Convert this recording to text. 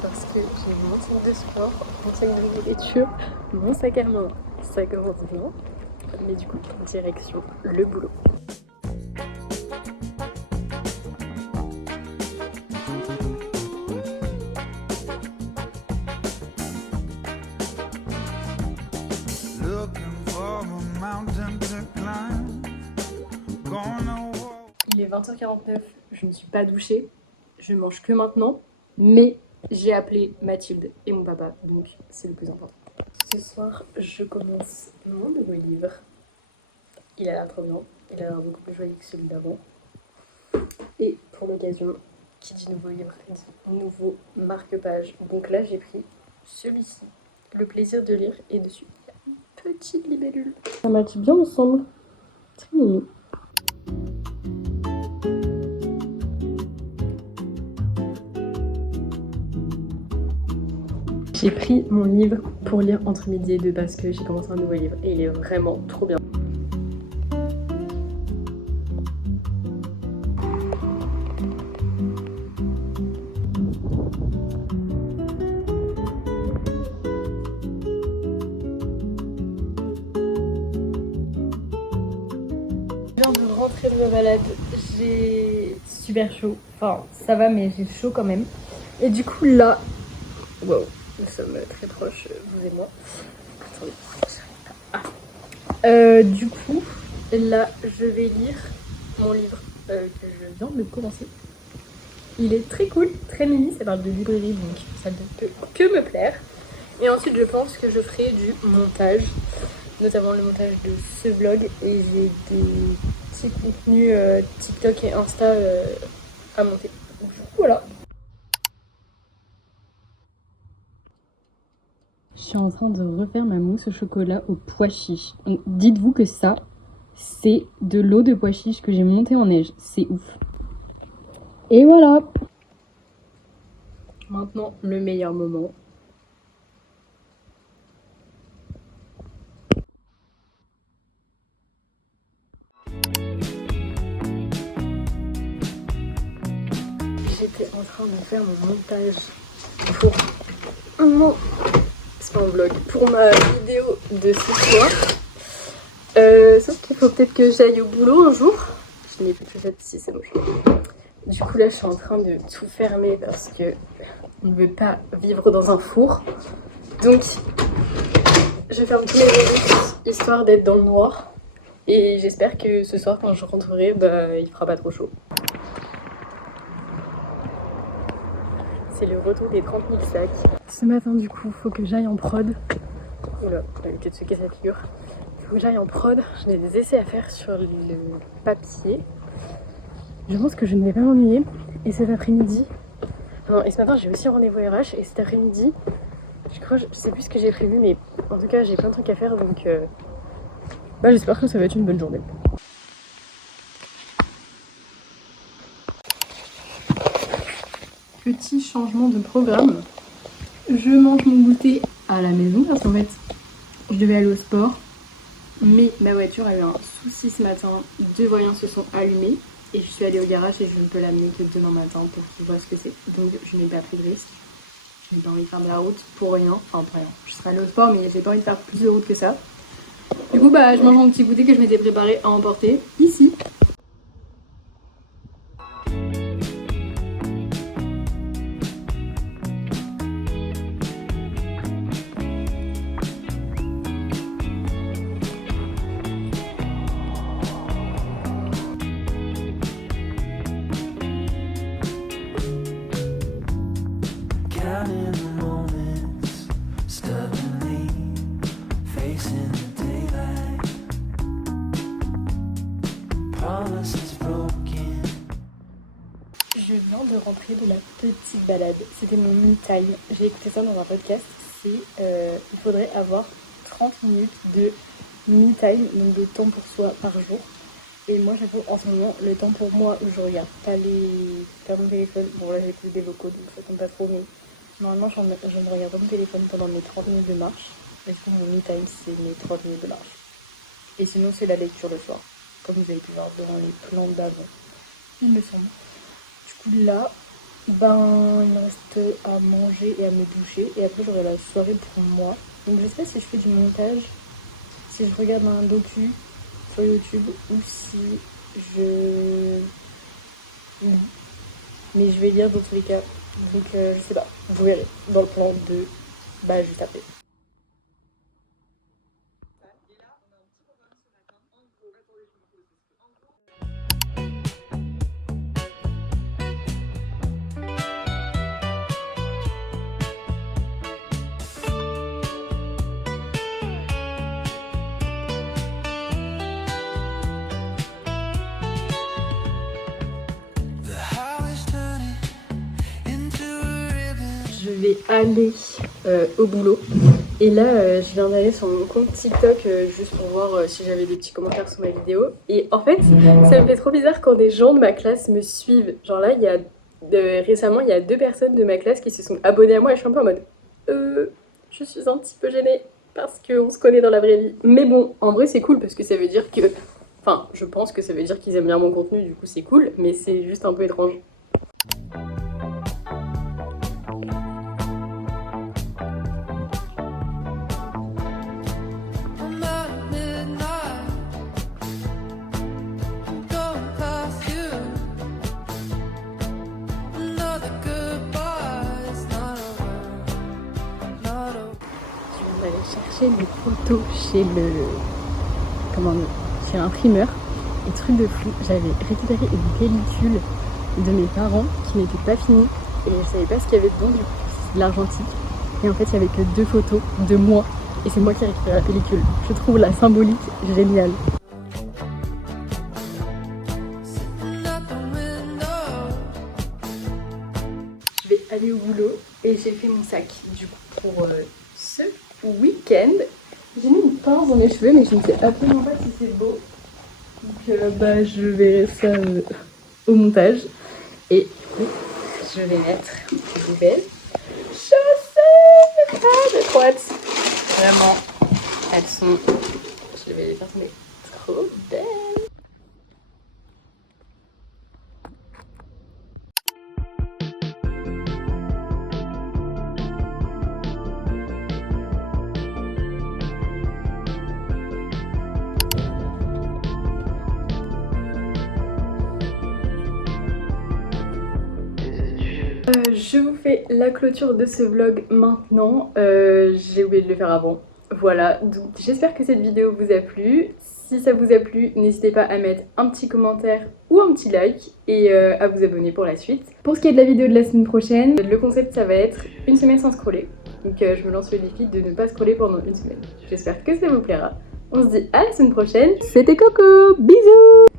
parce que j'ai mon sac de sport, mon sac de nourriture, mon sac à main. Ça commence bien, mais du coup, direction le boulot. Il est 20h49, je ne suis pas douchée, je mange que maintenant, mais j'ai appelé Mathilde et mon papa, donc c'est le plus important. Ce soir, je commence mon nouveau livre. Il a l'air trop bien, il a l'air beaucoup plus joli que celui d'avant. Et pour l'occasion, qui dit nouveau livre, dit nouveau marque-page. Donc là, j'ai pris celui-ci, Le plaisir de lire, et dessus, il y a une petite libellule. Ça matche bien ensemble, très mignon. J'ai pris mon livre pour lire entre midi et deux parce que j'ai commencé un nouveau livre et il est vraiment trop bien. Je viens de rentrer de ma balade, j'ai super chaud, enfin ça va mais j'ai chaud quand même. Et du coup là, wow, nous sommes très proches, vous et moi. Attendez, du coup là je vais lire mon livre que je viens de commencer. Il est très cool, très mini, ça parle de librairie donc ça ne peut que me plaire. Et ensuite je pense que je ferai du montage, notamment le montage de ce vlog, et j'ai des petits contenus TikTok et Insta à monter. Du coup voilà. Je suis en train de refaire ma mousse au chocolat aux pois chiches. Donc dites-vous que ça, c'est de l'eau de pois chiches que j'ai montée en neige. C'est ouf. Et voilà. Maintenant, le meilleur moment. J'étais en train de faire mon montage pour mon... C'est pas un vlog, pour ma vidéo de ce soir. Sauf qu'il faut peut-être que j'aille au boulot un jour. Je n'ai plus de chaussettes ici, c'est bon. Du coup là je suis en train de tout fermer parce que on ne veut pas vivre dans un four. Donc je ferme tous les volets histoire d'être dans le noir. Et j'espère que ce soir quand je rentrerai, il fera pas trop chaud. C'est le retour des 30 000 sacs. Ce matin du coup faut que j'aille en prod. Oula, on a eu peut-être se casser la figure. Faut que j'aille en prod. J'ai des essais à faire sur le papier. Je pense que je ne vais pas m'ennuyer. Et cet après-midi... Non, et ce matin j'ai aussi un rendez-vous RH. Et cet après-midi, je sais plus ce que j'ai prévu, mais en tout cas j'ai plein de trucs à faire. Donc j'espère que ça va être une bonne journée. Petit changement de programme. Je mange mon goûter à la maison parce qu'en fait je devais aller au sport. Mais ma voiture a eu un souci ce matin. 2 voyants se sont allumés. Et je suis allée au garage et je ne peux l'amener que demain matin pour qu'il voit ce que c'est. Donc je n'ai pas pris de risque. Je n'ai pas envie de faire de la route pour rien. Enfin pour rien. Je serais allée au sport mais j'ai pas envie de faire plus de route que ça. Du coup je mange mon petit goûter que je m'étais préparé à emporter ici. Je viens de rentrer de la petite balade, c'était mon me time, j'ai écouté ça dans un podcast, il faudrait avoir 30 minutes de me time, donc de temps pour soi par jour. Et moi j'avoue en ce moment, le temps pour moi où je regarde pas mon téléphone, bon là j'écoute des vocaux donc ça tombe pas trop, mais normalement je ne regarde pas mon téléphone pendant mes 30 minutes de marche, parce que mon me time c'est mes 30 minutes de marche. Et sinon c'est la lecture le soir, comme vous avez pu voir dans les plans d'avant, il me semble. Du coup là, Ben, il me reste à manger et à me doucher. Et après, j'aurai la soirée pour moi. Donc, je sais pas si je fais du montage, si je regarde un docu sur YouTube ou si je lis. Mais je vais lire dans tous les cas. Donc, je sais pas. Vous verrez dans le plan de juste après. Je vais aller au boulot et là je viens d'aller sur mon compte TikTok juste pour voir si j'avais des petits commentaires sur ma vidéo et en fait ça me fait trop bizarre quand des gens de ma classe me suivent. Genre là il y a récemment il y a 2 personnes de ma classe qui se sont abonnées à moi et je suis un peu en mode je suis un petit peu gênée parce qu'on se connaît dans la vraie vie, mais bon en vrai c'est cool parce que ça veut dire que enfin je pense que ça veut dire qu'ils aiment bien mon contenu, du coup c'est cool, mais c'est juste un peu étrange. Aller chercher les photos chez chez l'imprimeur. Et truc de fou, j'avais récupéré une pellicule de mes parents qui n'était pas finie et je savais pas ce qu'il y avait dedans, du coup c'est de l'argentique. Et en fait il y avait que 2 photos de moi et c'est moi qui ai récupéré la pellicule. Je trouve la symbolique géniale. Je vais aller au boulot et j'ai fait mon sac du coup pour ce week-end. J'ai mis une pince dans mes cheveux mais je ne sais absolument pas si c'est beau. Donc je verrai ça au montage. Et du coup, je vais mettre de nouvelles chaussettes. Ah, j'ai trop hâte. Vraiment, elles sont... Je vais les faire tomber. Trop belles. Je vous fais la clôture de ce vlog maintenant, j'ai oublié de le faire avant. Voilà, donc j'espère que cette vidéo vous a plu. Si ça vous a plu, n'hésitez pas à mettre un petit commentaire ou un petit like et à vous abonner pour la suite. Pour ce qui est de la vidéo de la semaine prochaine, le concept ça va être une semaine sans scroller. Donc je me lance le défi de ne pas scroller pendant une semaine. J'espère que ça vous plaira. On se dit à la semaine prochaine. C'était Coco, bisous!